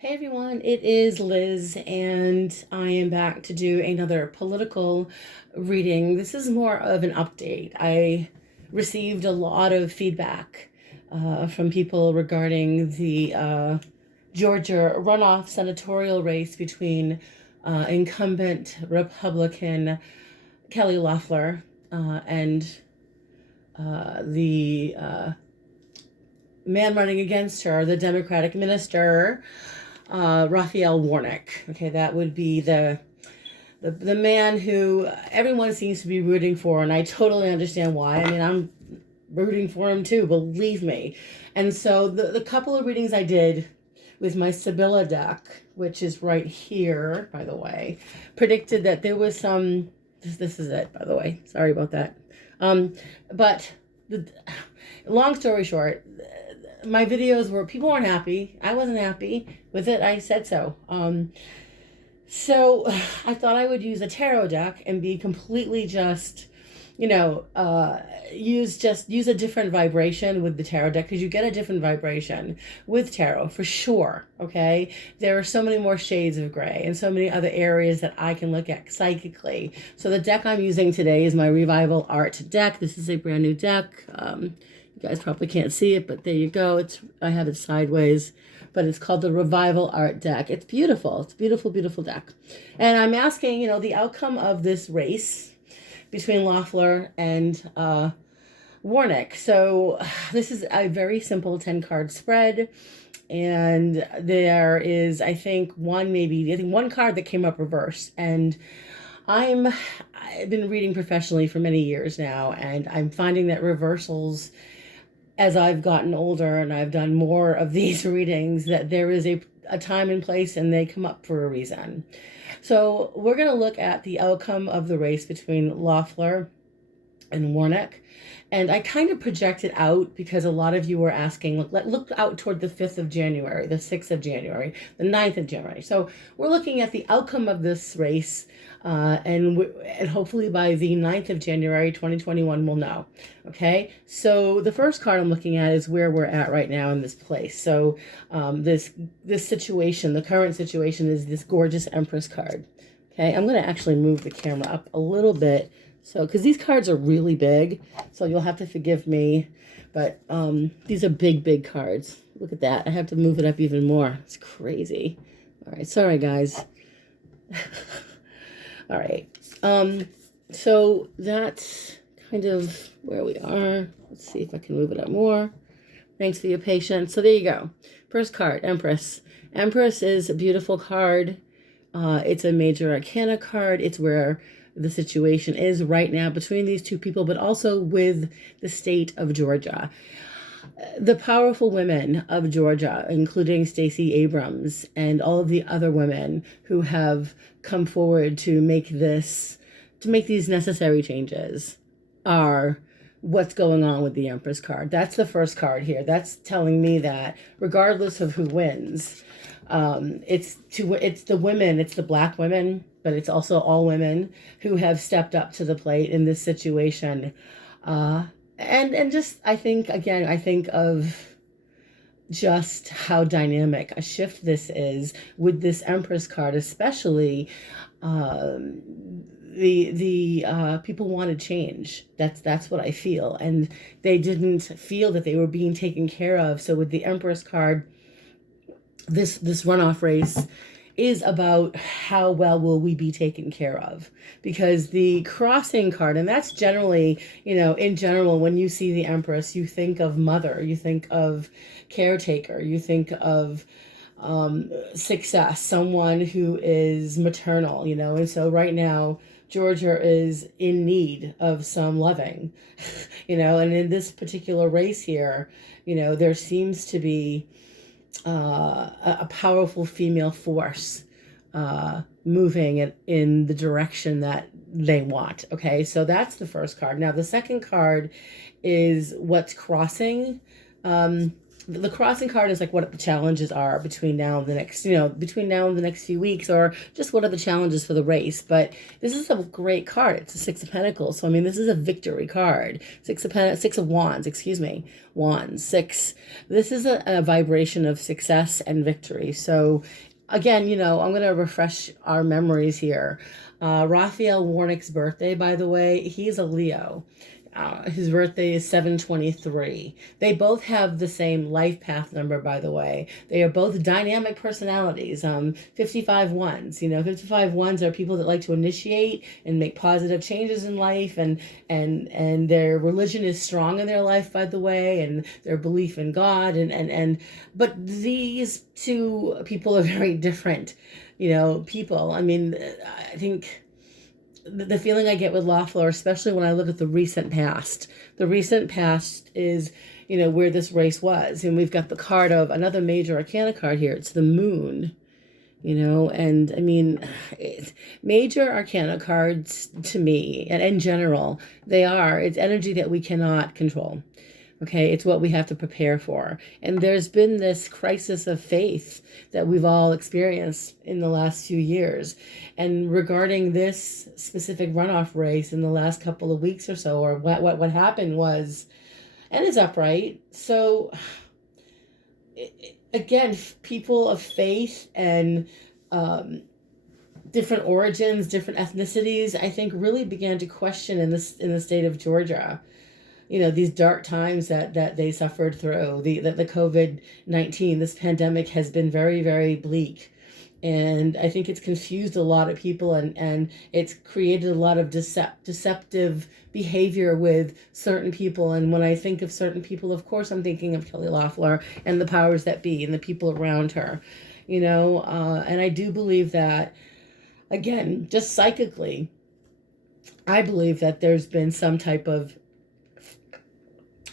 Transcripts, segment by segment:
Hey everyone, it is Liz, and I am back to do another political reading. This is more of an update. I received a lot of feedback from people regarding the Georgia runoff senatorial race between incumbent Republican Kelly Loeffler and the man running against her, the Democratic minister Raphael Warnock. Okay, that would be the man who everyone seems to be rooting for, and I totally understand why. I mean, I'm rooting for him too, believe me. And so the couple of readings I did with my Sibilla deck, which is right here, by the way, predicted that there was some. This is it, by the way. Sorry about that. But the long story short, my videos were people weren't happy. I wasn't happy with it. I said so. So I thought I would use a tarot deck and be completely just, use a different vibration with the tarot deck, because you get a different vibration with tarot for sure. Okay, there are so many more shades of gray and so many other areas that I can look at psychically. So the deck I'm using today is my Revival Art deck. This is a brand new deck. You guys probably can't see it, but there you go. I have it sideways, but it's called the Revival Art deck. It's beautiful. It's a beautiful, beautiful deck. And I'm asking, the outcome of this race between Loeffler and Warnock. So this is a very simple 10-card spread. And there is, I think, one card that came up reverse. And I've been reading professionally for many years now, and I'm finding that reversals, as I've gotten older and I've done more of these readings, that there is a time and place and they come up for a reason. So we're going to look at the outcome of the race between Loeffler and Warnock. And I kind of projected out because a lot of you were asking, look out toward the 5th of January, the 6th of January, the 9th of January. So we're looking at the outcome of this race, and hopefully by the 9th of January, 2021, we'll know. Okay, so the first card I'm looking at is where we're at right now in this place. So this situation, the current situation, is this gorgeous Empress card. Okay, I'm going to actually move the camera up a little bit. So, because these cards are really big, so you'll have to forgive me, but these are big, big cards. Look at that. I have to move it up even more. It's crazy. All right. Sorry, guys. All right. So that's kind of where we are. Let's see if I can move it up more. Thanks for your patience. So there you go. First card, Empress. Empress is a beautiful card. It's a major arcana card. It's where the situation is right now between these two people, but also with the state of Georgia. The powerful women of Georgia, including Stacey Abrams and all of the other women who have come forward to make these necessary changes, are what's going on with the Empress card. That's the first card here. That's telling me that regardless of who wins, it's the women, it's the Black women, but it's also all women who have stepped up to the plate in this situation. And just, I think of just how dynamic a shift this is with this Empress card, especially. The people want to change. That's what I feel, and they didn't feel that they were being taken care of. So with the Empress card, this runoff race is about how well will we be taken care of, because the crossing card, and that's generally, in general, when you see the Empress, you think of mother, you think of caretaker, you think of success, someone who is maternal, and so right now Georgia is in need of some loving, and in this particular race here, there seems to be a powerful female force moving in the direction that they want. Okay, so that's the first card. Now the second card is what's crossing the crossing card is like what the challenges are between now and the next, between now and the next few weeks, or just what are the challenges for the race. But this is a great card. It's a Six of Pentacles. So, I mean, this is a victory card. Six of Wands, excuse me. Wands, six. This is a vibration of success and victory. So, again, I'm going to refresh our memories here. Raphael Warnock's birthday, by the way, he's a Leo. His birthday is 7/23. They both have the same life path number, by the way. They are both dynamic personalities. 55 ones. 55 ones are people that like to initiate and make positive changes in life, and their religion is strong in their life, by the way, and their belief in God. But these two people are very different, people. I mean, I think the feeling I get with Loeffler, especially when I look at the recent past is, where this race was. And we've got the card of another major arcana card here. It's the moon, and I mean, major arcana cards to me, and in general, it's energy that we cannot control. Okay, it's what we have to prepare for. And there's been this crisis of faith that we've all experienced in the last few years. And regarding this specific runoff race in the last couple of weeks or so, or what happened was, and it's upright. So, again, people of faith and different origins, different ethnicities, I think really began to question in the state of Georgia. These dark times that they suffered through. The COVID-19, this pandemic has been very, very bleak. And I think it's confused a lot of people, and it's created a lot of deceptive behavior with certain people. And when I think of certain people, of course, I'm thinking of Kelly Loeffler and the powers that be and the people around her. And I do believe that, again, just psychically, I believe that there's been some type of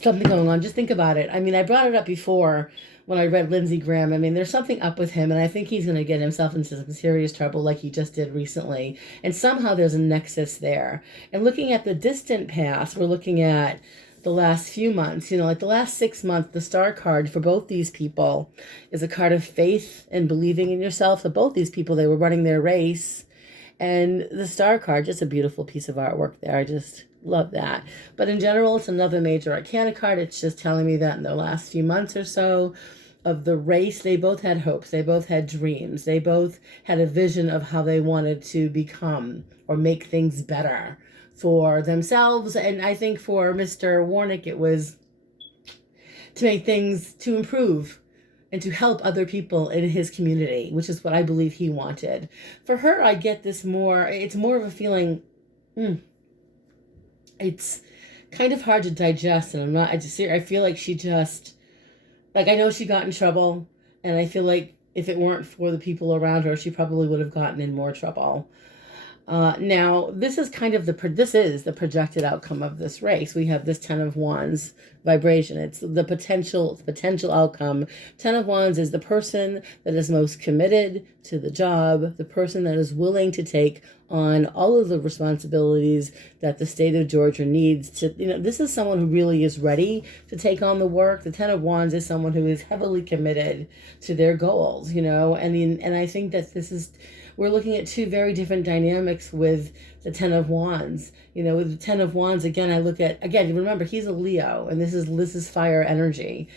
something going on. Just think about it. I mean, I brought it up before when I read Lindsey Graham. I mean, there's something up with him, and I think he's going to get himself into some serious trouble like he just did recently. And somehow there's a nexus there. And looking at the distant past, we're looking at the last few months, like the last 6 months, the star card for both these people is a card of faith and believing in yourself. For both these people, they were running their race. And the star card, just a beautiful piece of artwork there. I just love that. But in general, it's another major arcana card. It's just telling me that in the last few months or so of the race, they both had hopes. They both had dreams. They both had a vision of how they wanted to become or make things better for themselves. And I think for Mr. Warnock, it was to make things, to improve and to help other people in his community, which is what I believe he wanted. For her, I get this more, it's more of a feeling, it's kind of hard to digest, and I feel like she just, I know she got in trouble, and I feel like if it weren't for the people around her, she probably would have gotten in more trouble. Now, this is the projected outcome of this race. We have this 10 of Wands vibration. It's the potential outcome. 10 of Wands is the person that is most committed to the job, the person that is willing to take on all of the responsibilities that the state of Georgia needs to, this is someone who really is ready to take on the work. The 10 of Wands is someone who is heavily committed to their goals, and I think that we're looking at two very different dynamics with the 10 of Wands. With the 10 of Wands, again, remember, he's a Leo, and this is fire energy.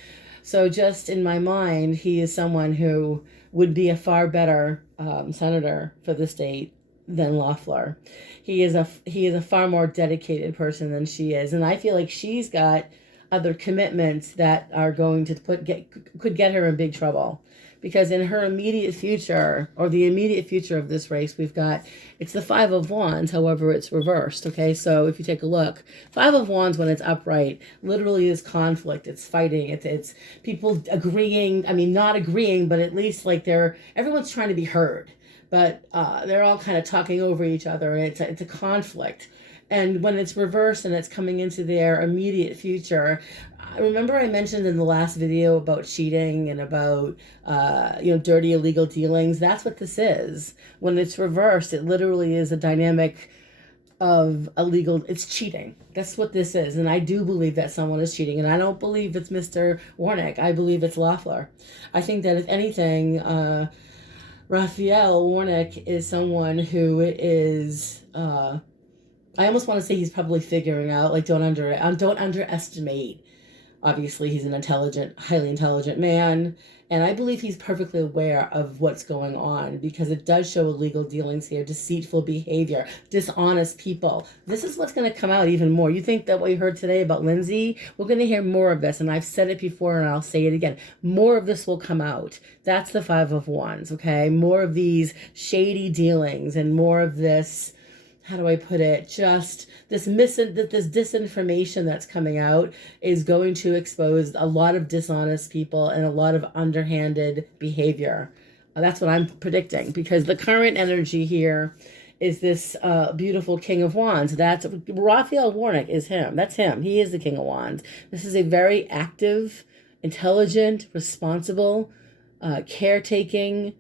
So just in my mind, he is someone who would be a far better senator for the state than Loeffler. He is a far more dedicated person than she is. And I feel like she's got other commitments that are going to could get her in big trouble. Because in her immediate future, or the immediate future of this race, it's the 5 of Wands, however, it's reversed, okay? So if you take a look, 5 of Wands, when it's upright, literally is conflict, it's fighting, it's people agreeing, not agreeing, but at least everyone's trying to be heard, but they're all kind of talking over each other, and it's a conflict. And when it's reversed and it's coming into their immediate future, remember I mentioned in the last video about cheating and about, dirty illegal dealings? That's what this is. When it's reversed, it literally is a dynamic of illegal, it's cheating. That's what this is. And I do believe that someone is cheating. And I don't believe it's Mr. Warnock. I believe it's Loeffler. I think that if anything, Raphael Warnock is someone who is, I almost want to say he's probably figuring out, like, don't underestimate. Obviously, he's an intelligent, highly intelligent man, and I believe he's perfectly aware of what's going on because it does show illegal dealings here, deceitful behavior, dishonest people. This is what's going to come out even more. You think that what you heard today about Lindsay, we're going to hear more of this, and I've said it before and I'll say it again. More of this will come out. That's the Five of Wands, okay? More of these shady dealings and more of this, how do I put it? Just this disinformation that's coming out is going to expose a lot of dishonest people and a lot of underhanded behavior. That's what I'm predicting because the current energy here is this beautiful King of Wands. That's Raphael Warnock is him. That's him. He is the King of Wands. This is a very active, intelligent, responsible, caretaking,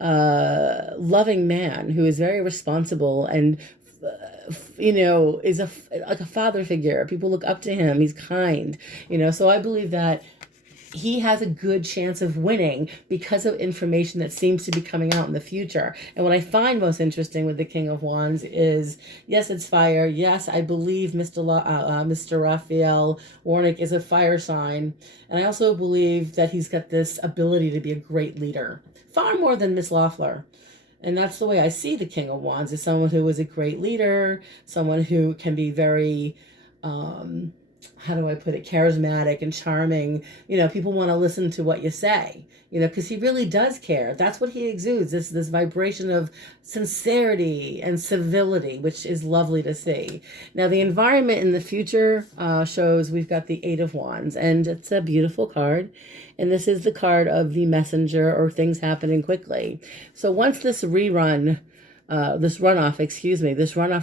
loving man who is very responsible and is like a father figure. People look up to him. He's kind, so I believe that he has a good chance of winning because of information that seems to be coming out in the future. And what I find most interesting with the King of Wands is, yes, it's fire. Yes, I believe Mr. Raphael Warnock is a fire sign. And I also believe that he's got this ability to be a great leader, far more than Miss Loeffler. And that's the way I see the King of Wands, is someone who is a great leader, someone who can be very, how do I put it, charismatic and charming. People want to listen to what you say, because he really does care. That's what he exudes, this vibration of sincerity and civility, which is lovely to see. Now, the environment in the future shows we've got the Eight of Wands, and it's a beautiful card. And this is the card of the messenger or things happening quickly. So once this runoff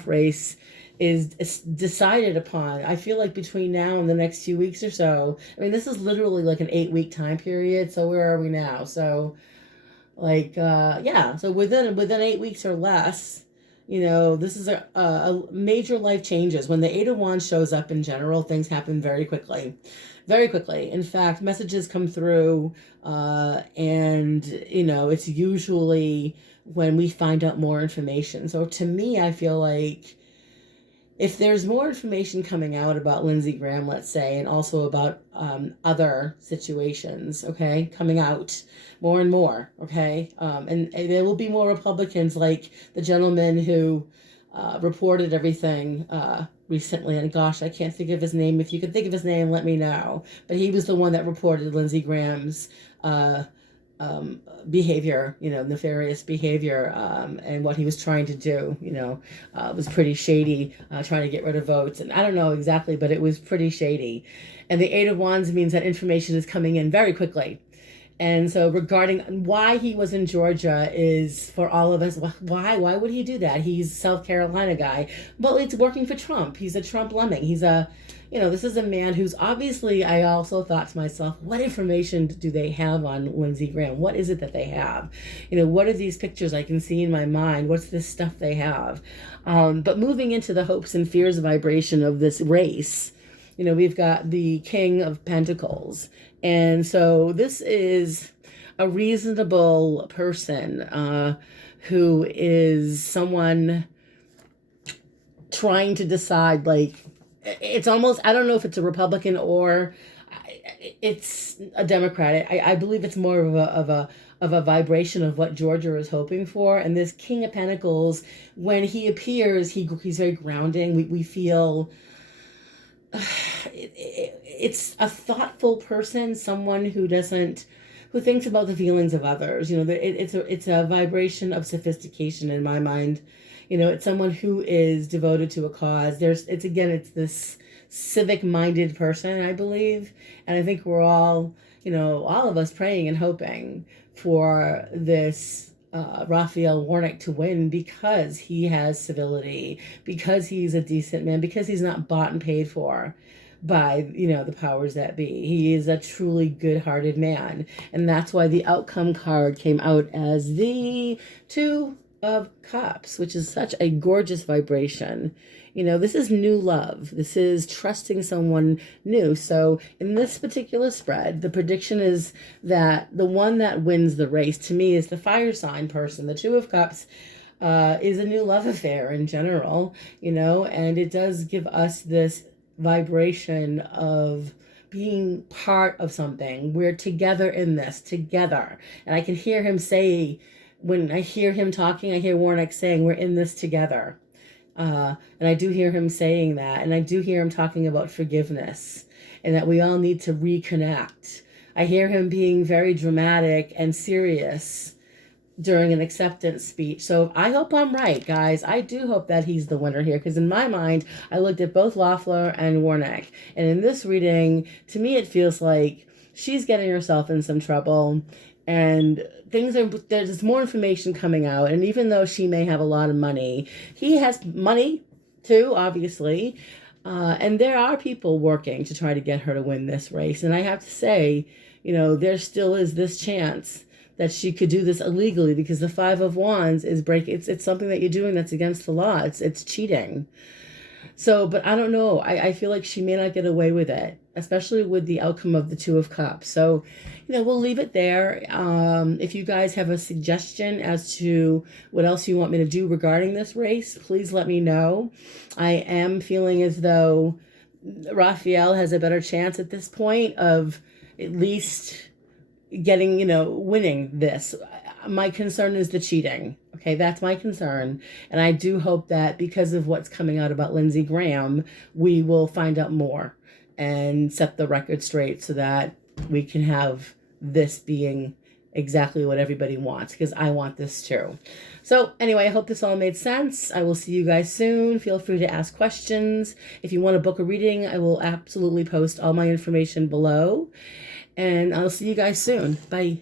race is decided upon, I feel like between now and the next few weeks or so, I mean, this is literally like an 8-week time period. So where are we now? So so within 8 weeks or less, this is a major life changes. When the Eight of Wands shows up in general, things happen very quickly. Very quickly. In fact, messages come through, and it's usually when we find out more information. So to me, I feel like if there's more information coming out about Lindsey Graham, let's say, and also about other situations, okay, coming out more and more, okay, and there will be more Republicans like the gentleman who reported everything recently, and gosh, I can't think of his name. If you can think of his name, let me know. But he was the one that reported Lindsey Graham's behavior, nefarious behavior, and what he was trying to do, was pretty shady, trying to get rid of votes. And I don't know exactly, but it was pretty shady. And the Eight of Wands means that information is coming in very quickly. And so regarding why he was in Georgia is for all of us, why would he do that? He's South Carolina guy. Well, it's working for Trump. He's a Trump lemming. He's this is a man who's obviously, I also thought to myself, what information do they have on Lindsey Graham? What is it that they have? What are these pictures I can see in my mind? What's this stuff they have? But moving into the hopes and fears vibration of this race, we've got the King of Pentacles. And so this is a reasonable person who is someone trying to decide, like, it's almost, I don't know if it's a Republican or it's a Democrat. I believe it's more of a vibration of what Georgia is hoping for. And this King of Pentacles, when he appears, he's very grounding. We feel it's a thoughtful person, someone who thinks about the feelings of others. It's a vibration of sophistication in my mind. It's someone who is devoted to a cause. It's this civic-minded person, I believe. And I think we're all, all of us praying and hoping for this Raphael Warnock to win because he has civility, because he's a decent man, because he's not bought and paid for by the powers that be. He is a truly good-hearted man, and that's why the outcome card came out as the Two of Cups, which is such a gorgeous vibration. You know, this is new love. This is trusting someone new. So in this particular spread, the prediction is that the one that wins the race to me is the fire sign person. The Two of Cups is a new love affair in general, you know, and it does give us this vibration of being part of something. We're together in this, together. And I can hear him say, when I hear him talking, I hear Warnock saying, we're in this together. And I do hear him saying that. And I do hear him talking about forgiveness and that we all need to reconnect. I hear him being very dramatic and serious during an acceptance speech. So I hope I'm right, guys. I do hope that he's the winner here, because in my mind, I looked at both Loeffler and Warnock. And in this reading, to me, it feels like she's getting herself in some trouble. And there's more information coming out. And even though she may have a lot of money, he has money too, obviously. And there are people working to try to get her to win this race. And I have to say, you know, there still is this chance that she could do this illegally, because the Five of Wands is it's something that you're doing that's against the law. It's cheating. So, but I don't know. I feel like she may not get away with it, especially with the outcome of the Two of Cups. So, you know, we'll leave it there. If you guys have a suggestion as to what else you want me to do regarding this race, please let me know. I am feeling as though Raphael has a better chance at this point of at least getting, you know, winning this. My concern is the cheating. Okay, that's my concern. And I do hope that because of what's coming out about Lindsey Graham, we will find out more and set the record straight so that we can have this being exactly what everybody wants, because I want this too. So anyway, I hope this all made sense. I will see you guys soon. Feel free to ask questions. If you want to book a reading, I will absolutely post all my information below. And I'll see you guys soon. Bye.